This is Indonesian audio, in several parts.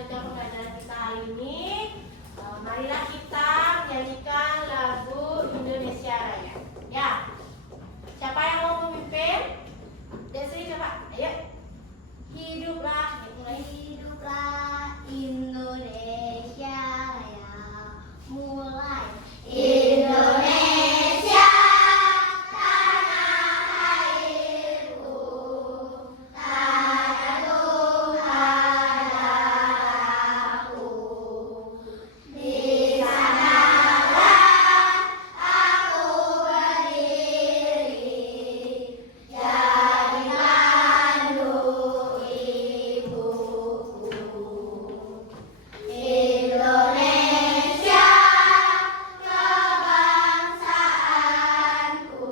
melanjutkan pembelajaran kita hari ini. Marilah kita menyanyikan lagu Indonesia Raya. Ya, siapa yang mau memimpin? Desi, coba, ayo. Hiduplah, Hiduplah Indonesia Raya, mulai Indonesia, tanah airku, tanah Tuhan darahku. Di sanalah aku berdiri, jadi mandu ibuku. Indonesia, kebangsaanku,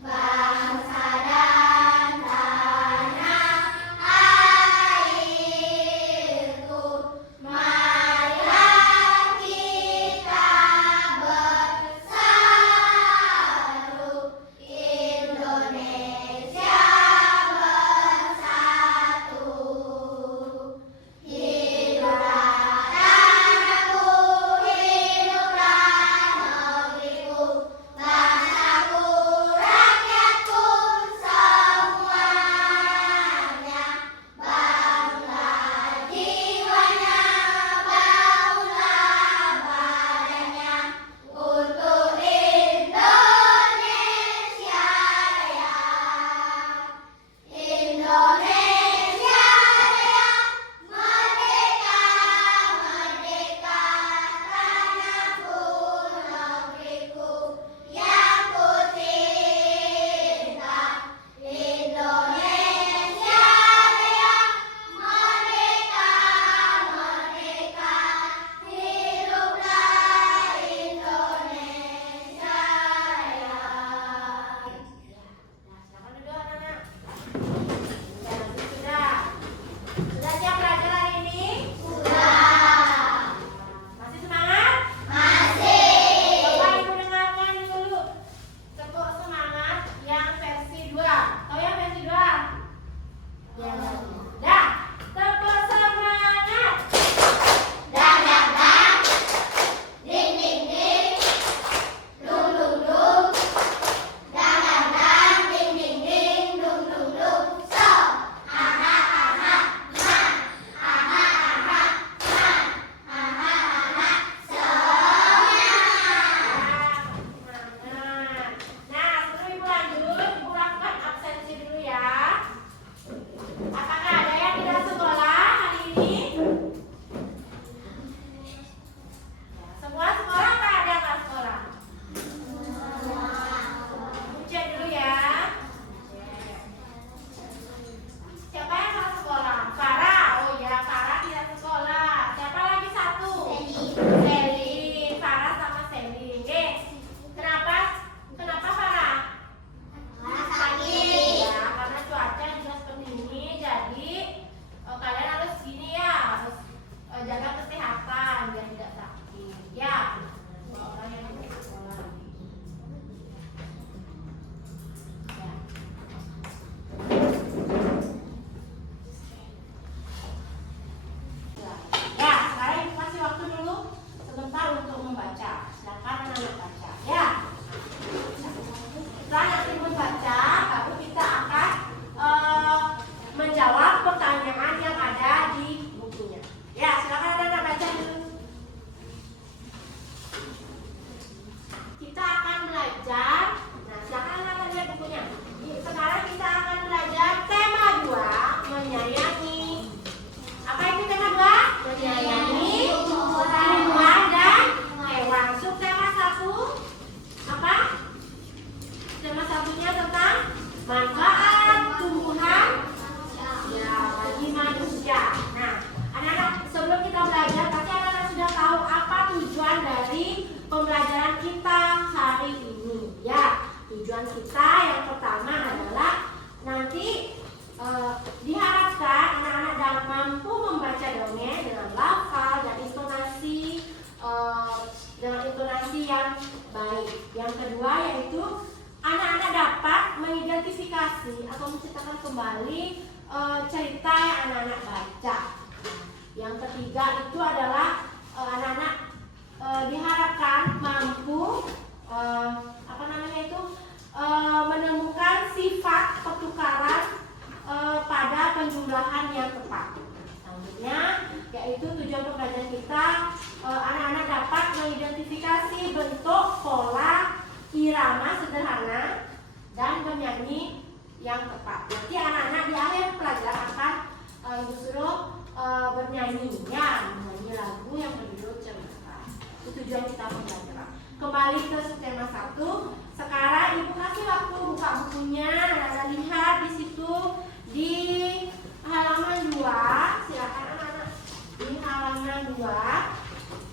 bangsa dan tanah airku. Marilah kita bersatu, Indonesia bersatu. Hiduplah tanahku, hiduplah negeriku, bangsaku, rakyatku semuanya. Bangunlah jiwanya, bangunlah badannya, untuk Indonesia Raya. Indonesia Raya, merdeka, merdeka, tanahku, negeriku yang ku cinta. Indonesia Raya, merdeka, merdeka, hiduplah Indonesia Raya. Silakan duduk anak-anak. Ya, sudah siap belajar hari ini? Sudah. Masih semangat? Masih. Coba ibu dengarkan dulu. Tepuk semangat yang versi 2. Tahu yang versi 2? Ya. Dah. Tepuk semangat. Dang dang dang, ding ding ding, dung dung dung, dang dang dang, ding ding ding, dung dung dung. So, aha aha ma, aha aha ma, aha aha Semangat. Nah, sebelum ibu lanjut, ibu lakukan absensi dulu ya. Apakah ada yang tidak sekolah hari ini? Semua sekolah apa ada yang nggak sekolah? Cek dulu ya. Siapa yang nggak sekolah? Farah. Oh ya, Farah tidak sekolah. Siapa lagi satu? Selin. Farah sama Selin. Oke. Kenapa? Kenapa Farah? sakit. Ya, karena cuaca juga seperti ini, jadi kalian harus gini ya, harus jaga kesehatan biar tidak sakit. Ya, orang yang mau sekolah. Ya. Ya, sekarang ibu kasih waktu dulu sebentar untuk membaca. Silakan anak-anak baca. Ya. Setelah nanti membaca, baru kita akan menjawab pertanyaan yang ada di bukunya. Ya, silakan anak-anak baca dulu. Kita akan belajar. Nah, silakan anak-anak lihat bukunya. Sekarang kita akan belajar tema 2, menyayangi. Apa itu tema 2? Menyayangi tumbuhan dan hewan. Subtema 1 apa? Tema satunya tentang manfaat tumbuhan ya bagi manusia. Nah, anak-anak, sebelum kita belajar, pasti anak-anak sudah tahu apa tujuan dari pembelajaran kita hari ini. Ya, tujuan kita yang pertama adalah nanti diharapkan anak-anak dapat mampu membaca dongeng dengan lafal dan intonasi yang baik. Yang kedua yaitu anak-anak dapat mengidentifikasi atau menciptakan kembali cerita yang anak-anak baca. Yang ketiga itu adalah anak-anak diharapkan mampu menemukan sifat pertukaran pada penjumlahan yang tepat. Selanjutnya yaitu tujuan pembelajaran kita, anak-anak dapat mengidentifikasi bentuk, pola, irama sederhana dan bernyanyi yang tepat. Nanti anak-anak di akhir pelajaran akan ibu suruh bernyanyi lagu yang berjudul cerita. Itu tujuan kita pembelajaran. Kembali ke tema 1. Sekarang ibu kasih waktu buka bukunya. Anda lihat di situ di halaman 2. Silakan anak-anak di halaman 2.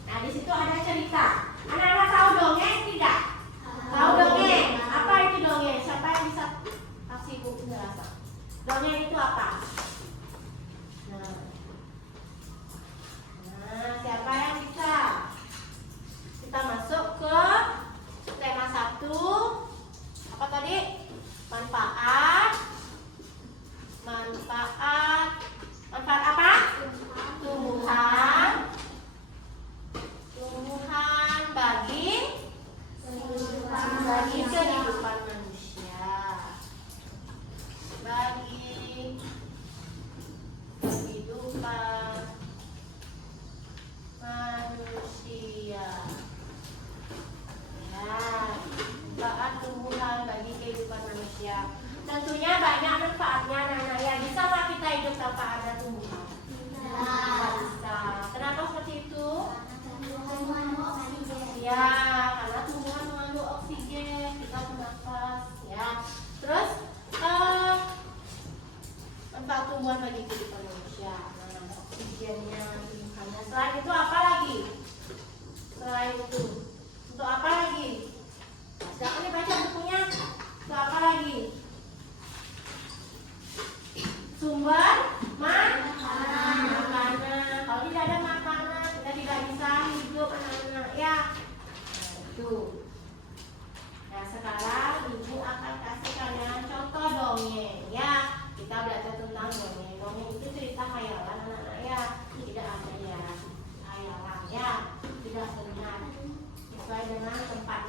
Nah, di situ ada cerita. Anak-anak tahu dongeng tidak? Tahu dongeng? Apa itu dongeng? Siapa yang bisa kasih ibu penjelasan? Dongeng itu apa? Nah, siapa yang bisa? Kita masuk ke tema 1. Apa tadi? Manfaat apa? Tumbuhan bagi kehidupan manusia. Bagi kehidupan manusia. Manfaat tumbuhan bagi kehidupan manusia. Tentunya banyak manfaatnya, Nana. Ya, bisa nggak kita hidup tanpa ada tumbuhan? Nggak bisa. Kenapa seperti itu? Ya, karena tumbuhan mengandung oksigen, kita bernafas. Ya, terus manfaat tumbuhan bagi kehidupan manusia. Nah, oksigennya, tumbuhannya. Selain itu apa lagi? Selain itu, untuk apa lagi? Silakan dibaca bukunya. Untuk apa lagi? Sumber makanan. Kalau tidak ada makanan, kita tidak bisa hidup, anak-anak. Ya, nah, itu. Nah, sekarang ibu akan kasih kalian contoh dongeng. Ya, kita belajar tentang dongeng. Dongeng itu cerita khayalan, anak-anak. Ya, tidak ada ya khayalan. Ya, tidak benar. Sesuai dengan tempat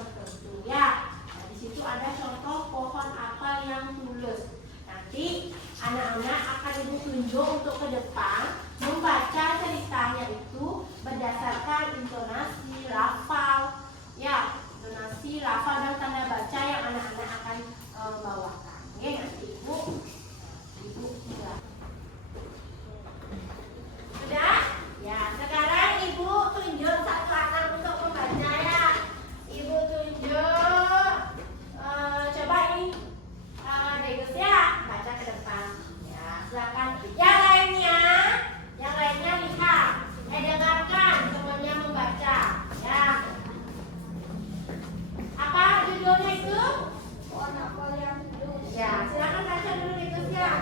tertentu. Ya, nah, di situ ada contoh pohon apel yang tulus. Nanti anak-anak akan ibu tunjuk untuk ke depan membaca ceritanya itu berdasarkan intonasi, lafal, ya, intonasi, lafal dan tanda baca yang anak-anak akan bawakan. Oke, nanti ibu sudah. Sudah? Ya, sekarang ibu tunjuk satu anak untuk membaca ya. Ibu tunjuk, coba ini. Bagus ya, baca ke depan. Ya, silakan. Yang lainnya lihat. Dengarkan semuanya membaca. Ya. Apa judulnya itu? Pohon apel yang tulus. Ya, silakan baca dulu Bagus ya.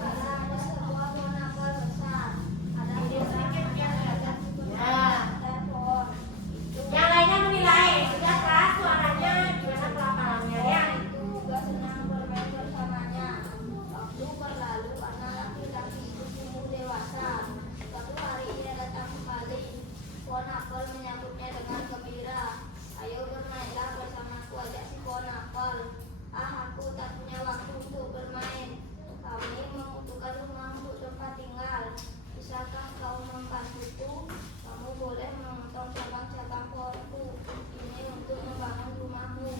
Karena ada sebuah pohon apel besar. Ada Video sedikit biar kelihatan. Ya. dan pohon itu Yang lainnya menilai. Sudah keras suaranya gimana pelafalannya ya? itu juga senang bermain bersamanya. Waktu berlalu, anak laki-laki itu tumbuh dewasa. Suatu hari ia datang kembali. Pohon apel menyambutnya dengan gembira. Ayo bermainlah bersamaku, ajak si pohon apel. Aku tak punya waktu untuk bermain. Kami membutuhkan rumah untuk tempat tinggal. Bisakah kau membantuku? Kamu boleh memotong cabang-cabang pohonku ini untuk membangun rumahmu.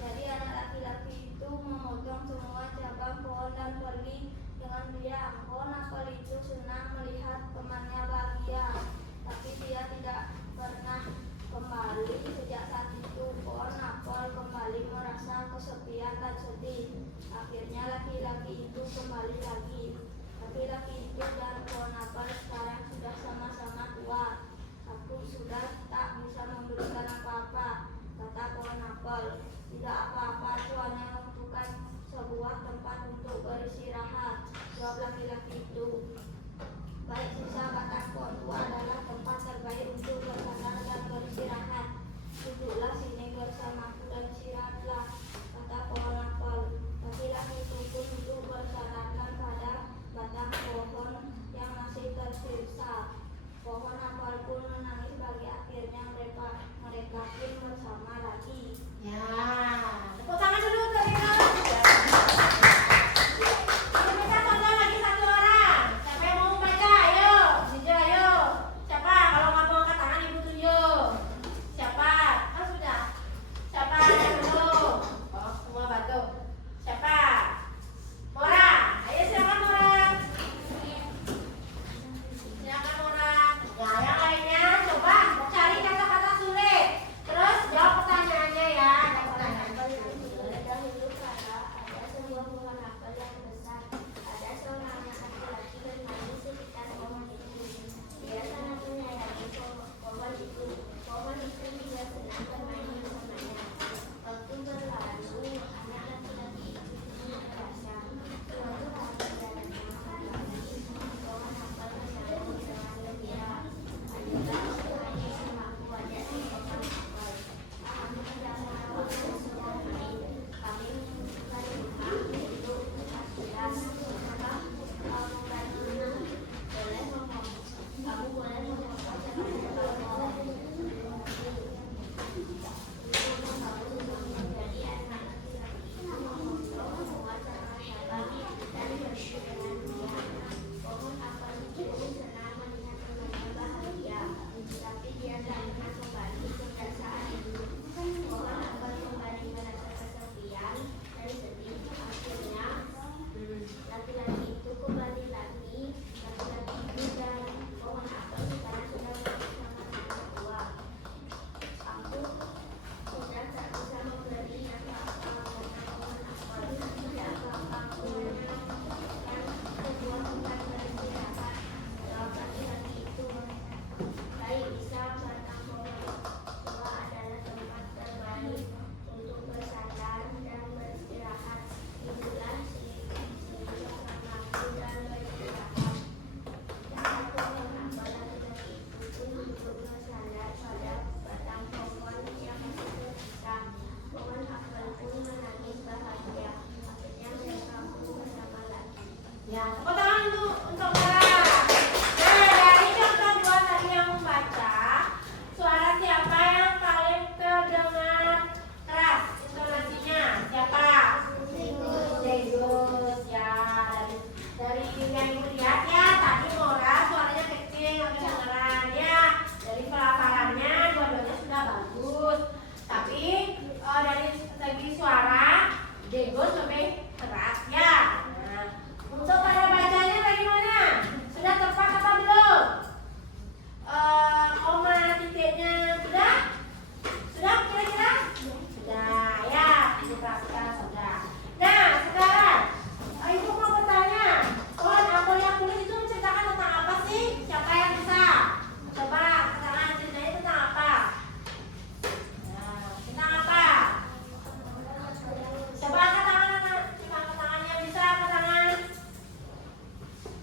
Jadi anak laki-laki itu memotong semua cabang pohon dan pergi dengan diam. Pohon apel itu senang melihat temannya bahagia, tapi dia tidak pernah kembali. Sejak saat itu pohon apel kembali merasa kesepian dan sedih. Akhirnya laki-laki itu kembali lagi. Laki-laki itu dan pohon apel sekarang sudah sama-sama tua. Aku sudah tak bisa memberikan apa-apa, kata pohon apel. Tidak apa-apa, aku hanya membutuhkan sebuah tempat untuk beristirahat, jawab laki-laki itu. Baik, sisa batang pohon tua adalah tempat terbaik untuk bersandar dan beristirahat. Duduklah sini bersamaku dan istirahatlah, kata pohon apel. Laki-laki itu pun duduk bersandarkan pada batang pohon yang masih tersisa.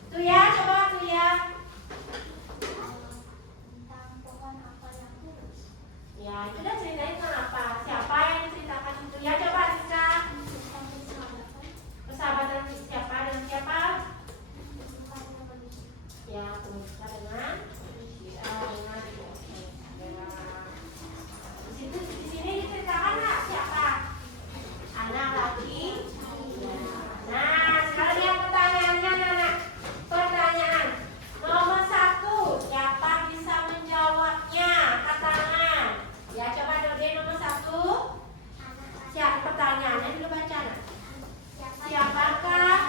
Tuh ya, coba tuh ya. Tentang pohon apel yang kurus. Ya, itu udah ceritain kenapa? Siapa yang diceritakan itu ya? Coba Siska. Tentang persahabatan. Persahabatan siapa dengan siapa? Tuhan dan manusia. Ya, Tuhan dengan di sini diceritakan nggak siapa? Anak laki. Nah, sekarang lihat pertanyaannya, anak. Pertanyaan nomor 1, siapa bisa menjawabnya? Angkat tangan. Ya, coba Dode nomor 1. Siapa pertanyaannya dulu baca, nak. Siapakah?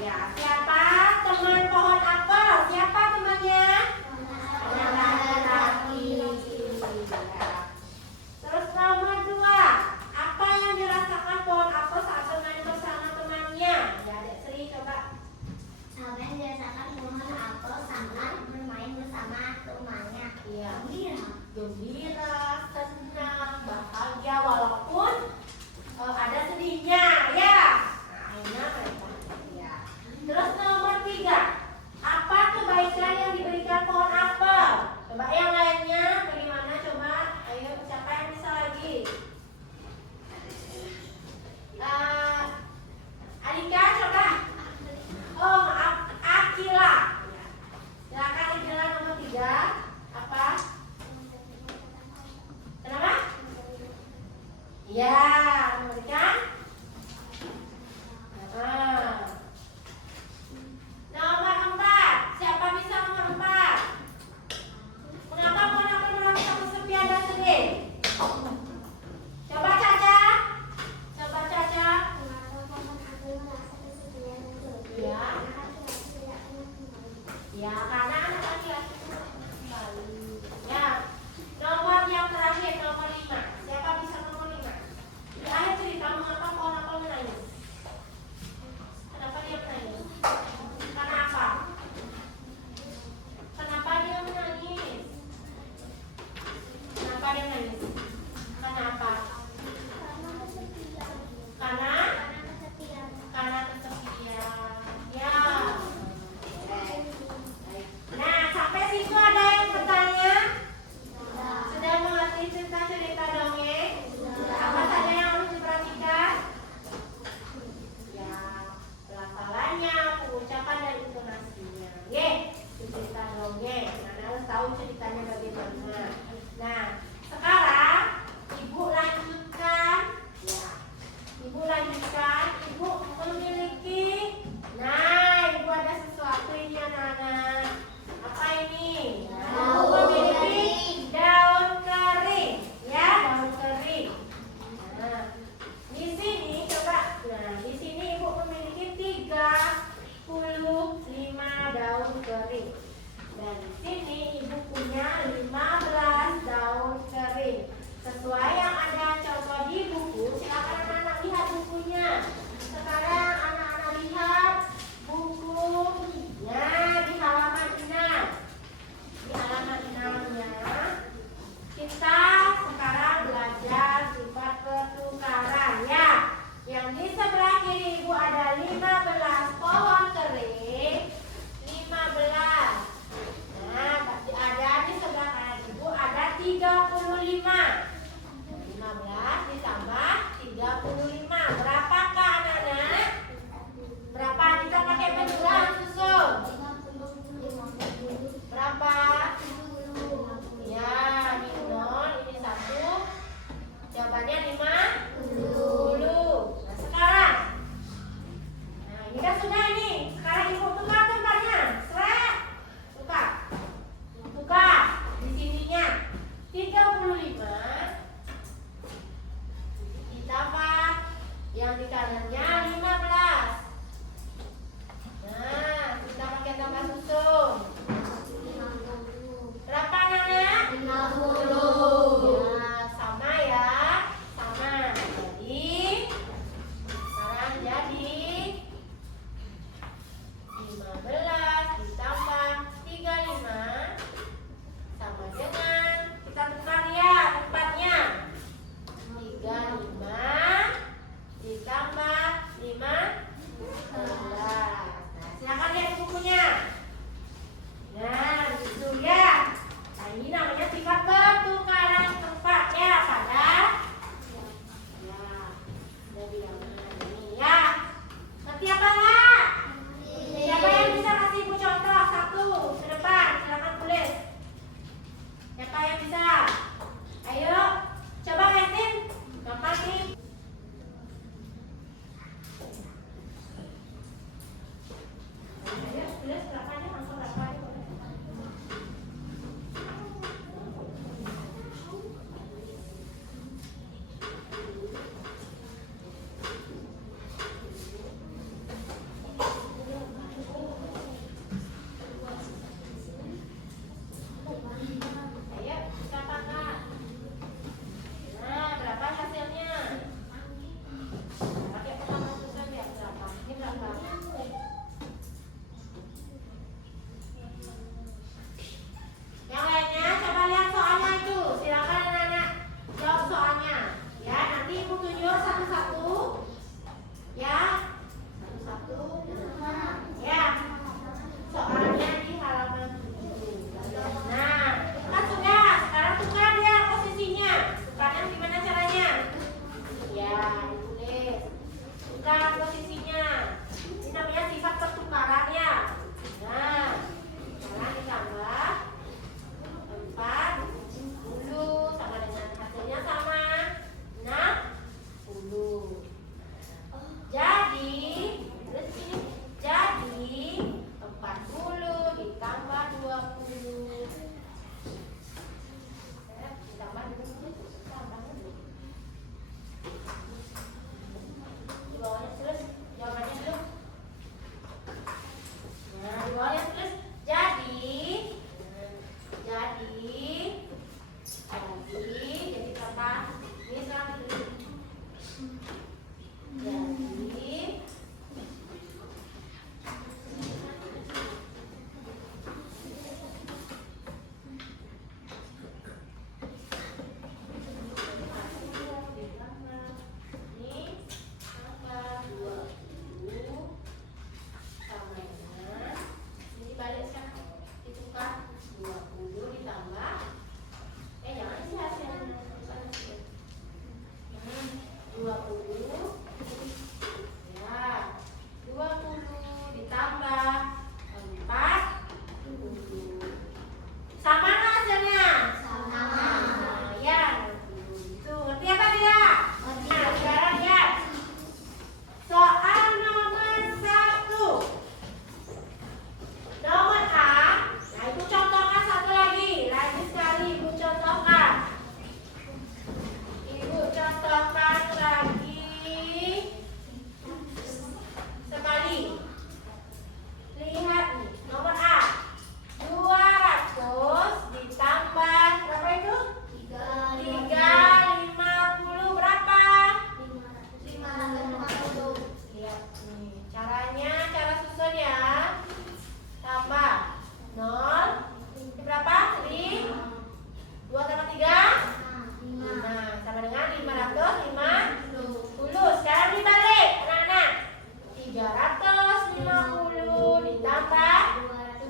Ya, siapa teman pohon apel? Siapa temannya? Anak laki-laki. Ya. Terus nomor 2, apa yang dirasakan pohon apel saat bermain bersama temannya? Ya, Dek Sri coba. Apa yang dirasakan pohon apel saat bermain bersama temannya? Iya. Gembira. Gembira, senang, bahagia walaupun ada sedihnya, ya. Nah, akhirnya mereka. Ya. Terus nomor 3, apa kebaikan yang diberikan pohon apel? Coba yang lainnya bagaimana? Coba, ayo siapa yang bisa lagi? Alika coba. Oh maaf, Akila. Silakan Akila nomor 3. Apa? Kenapa? Ya, memberikan. Nomor 4. Siapa bisa nomor 4? Mengapa pohon apel merasa kesepian dan sedih? Coba Caca. Coba Caca. Mengapa pohon apel merasa kesepian dan sedih? Ya. Anak laki-laki tidak pernah kembali. Ya, karena anak laki-laki itu kembali. Ya. Nomor yang terakhir, nomor 5. Siapa bisa nomor 5? Di akhir cerita mengapa pohon apel menangis? Kenapa dia menangis? Kenapa? Kenapa dia menangis? Kenapa dia menangis? Kenapa? Karena kesepian. Karena Kesepian. kesepian. Ya. Baik. Nah, sampai situ ada yang bertanya? Sudah mengerti cerita dongeng? Apa saja yang harus diperhatikan? Ya, pelafalannya, pengucapan dan intonasinya. Ye, itu cerita dongeng. Nah, harus tahu ceritanya bagaimana. Nah, sekarang Ibu lanjutkan. Ya, Ibu lanjutkan. Ibu memiliki. Nah, Ibu ada sesuatu ini anak-anak. Apa ini? Nah, Ibu memiliki daun kering. Ya, daun kering. Nah, di sini coba. Nah, di sini Ibu memiliki 35 daun kering. Dan di sini Ibu punya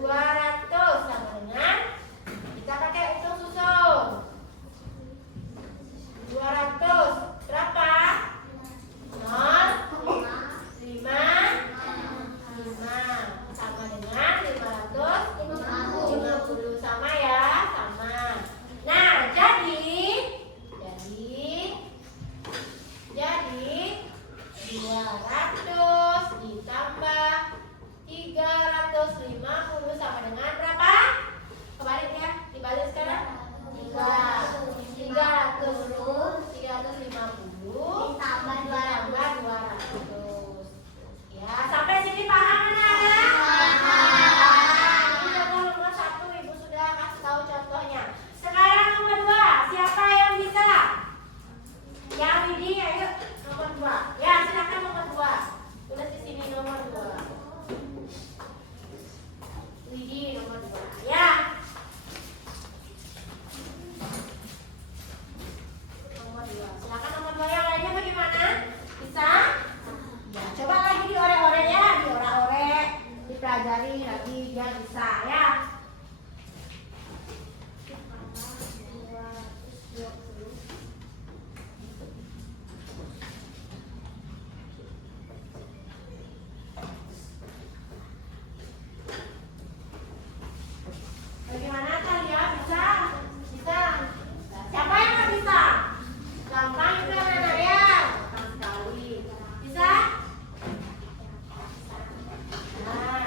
200 sama dengan kita pakai hitung susun. 200 berapa? 0, 5, 5 sama dengan 550 sama ya, sama. Nah, jadi 200 ditambah 350 sama dengan berapa? Kebalik ya, dibalik sekarang. 350 Ditambah 200. Ya, sampai sini paham anak-anak? Ini contoh nomor 1, Ibu sudah kasih tahu contohnya. Sekarang nomor 2, siapa yang bisa? Yang ini, ayo nomor 2. Ya, silakan nomor 2. Tulis di sini nomor 2. Widi nomor 2. Ya. Nomor 2. Silakan nomor 2 yang lainnya bagaimana? Bisa? Ya, coba lagi diorek-orek ya, diorak-orek, dipelajari lagi biar bisa ya. Bagaimana kalian bisa? Bisa? Siapa yang nggak bisa? Gampang itu anak-anak ya. Gampang sekali. Bisa? Nah.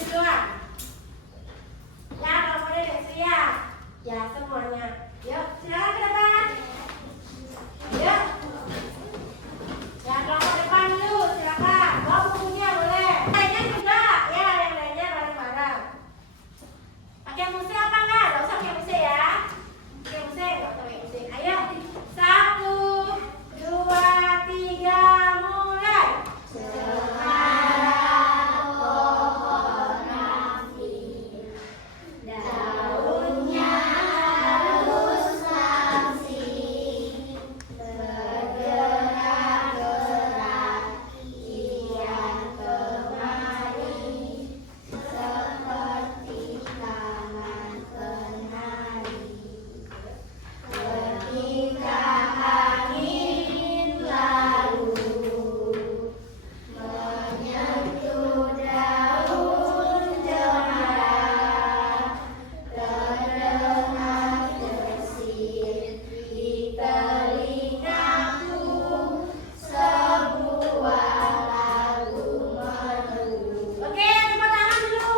duluan. Ya, kalau boleh siap. Ya, semuanya. Yuk, silakan ke depan. Yuk. Ya, kelompok depan dulu, silakan. Bawa bukunya boleh. Lainnya juga, ya, yang lainnya bareng-bareng. Pakai musik apa enggak? Gak usah pakai musik ya. Pakai musik, gak usah pakai musik. Ayo, 1, 2, 3, mulai. Sekarang pohon rambi, daunnya halus langsing, bergerak-gerak kian kemari, seperti tangan penari. Ketika angin lalu menyentuh daun cemara, terdengar tersirat di telingaku sebuah lagu merdu. Oke, tepuk tangan dulu.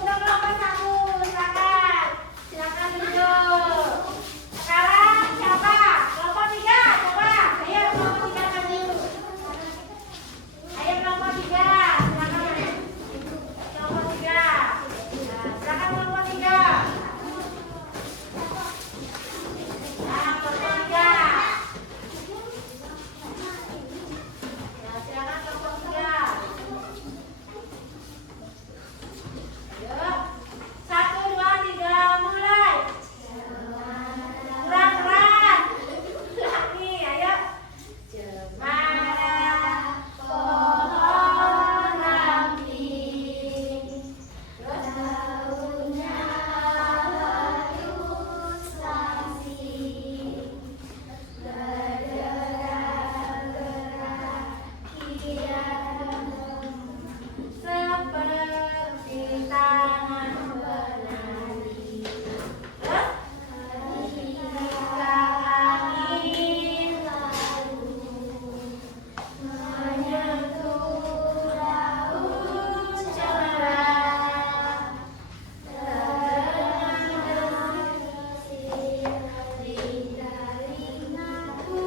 Udah kelompok 1, silakan. Silakan duduk. Sekarang siapa? Kelompok 3, coba. Ayo kelompok 3 maju. Ayo kelompok 3, silakan. Kelompok 3. Nah, silakan kelompok 3. Nah, kelompok 3. Nah, silakan kelompok 3. Ayo. 1, 2, 3, mulai. Gerak-gerak. Gerak nih, ayo. Cemara pohon ramping, Daunnya halus langsing, bergerak-gerak kian seperti tangan penari. Terus? ketika angin lalu menyentuh daun cemara, terdengar tersirat di telingaku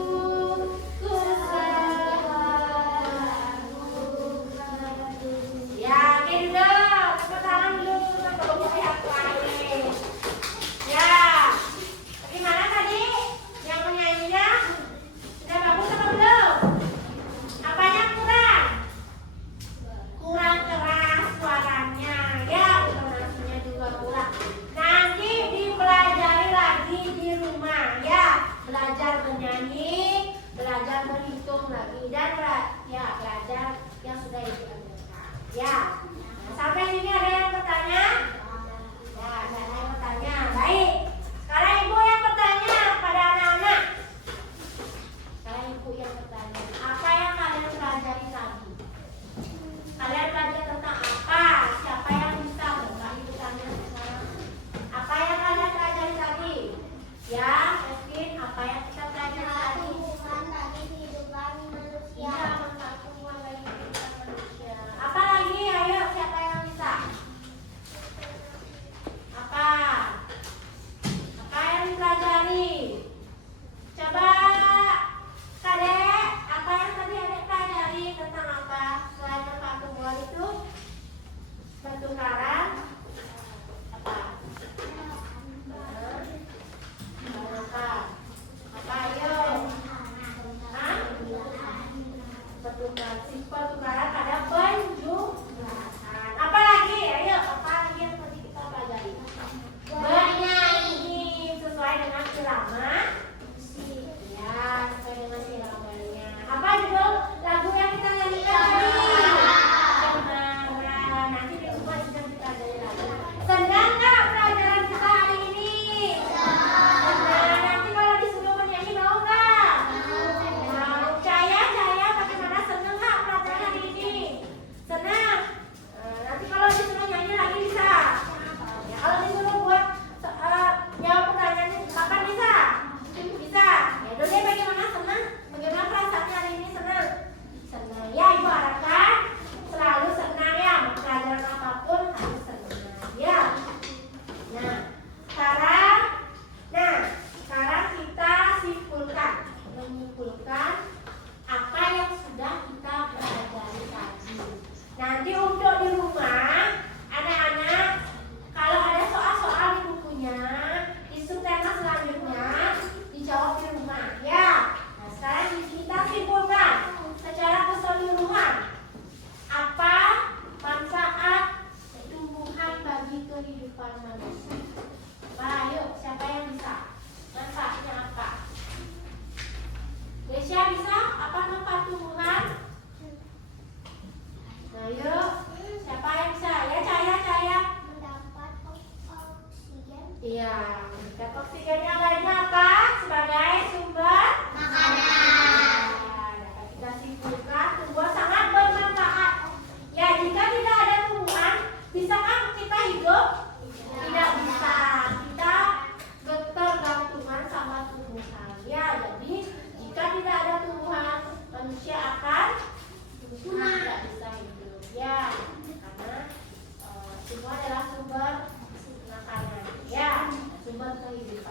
sebuah lagu merdu. Ya, oke dulu. Tepuk tangan dulu. Kita kelompok yang lain. Ya. Bagaimana tadi? Yang menyanyinya? Sudah bagus apa belum? Apanya kurang? Kurang keras suaranya. Ya, intonasinya juga kurang. Nanti dipelajari lagi di rumah. Ya, belajar menyanyi, belajar berhitung lagi dan belajar yang sudah ibu ajarkan. Ya. Nah, sampai sini ada yang bertanya? Ya, ada yang bertanya. Baik. Sekarang ibu yang bertanya pada anak-anak. Sekarang ibu yang bertanya. Apa yang kalian pelajari tadi? Kalian belajar tentang apa? Siapa yang bisa? Bukan ibu tanya sekarang. Apa yang kalian pelajari tadi? Ya, Kevin, apa yang kita pelajari tadi? Hubungan tadi kehidupan manusia. Ya, hubungan bagi kehidupan manusia. Apa lagi? Ayo, siapa yang bisa? Apa? Apa yang dipelajari? Coba, Kadek, apa yang tadi Adek pelajari tentang apa? Selain perpaduan itu, pertukaran, apa? Apa? Apa? Ayo. Hah? Pertukaran pada penjumlahan. Apa lagi? Ayo, apa lagi yang tadi kita pelajari? Bernyanyi sesuai dengan irama. Ya, sesuai dengan iramanya. Apa judul lagu yang kita nyanyikan tadi? Cemara. Nanti di rumah juga kita pelajari lagi. Senang nggak pelajaran kita hari ini? Senang. Nanti kalau disuruh menyanyi mau nggak? Mau. Caya, bagaimana, senang nggak pelajaran hari ini? Senang. Nanti kalau disuruh nyanyi lagi bisa. Ya, kalau disuruh buat jawab pertanyaan kapan bisa? Bisa. Ya, dulu bagaimana, senang? Bagaimana perasaannya hari ini? Senang. Senang. Ya, ibu harapkan selalu senang ya. Pelajaran apapun kehidupan manusia. Nah, yuk, siapa yang bisa? Manfaatnya apa? Desya bisa? Apa manfaat tumbuhan? Nah, yuk, siapa yang bisa? Ya, Cahaya. Mendapat oksigen. Iya, mendapat oksigen yang lainnya apa? Sebagai sumber Makanan. dapat kita simpulkan tumbuhan sangat bermanfaat. Ya, jika tidak ada tumbuhan, bisakah kita hidup? Tidak bisa. Kita bergantungan sama tumbuhan. Ya, jadi jika tidak ada tumbuhan, manusia akan punah, tidak bisa hidup. Ya, karena semua adalah sumber makanan. Ya, sumber kehidupan.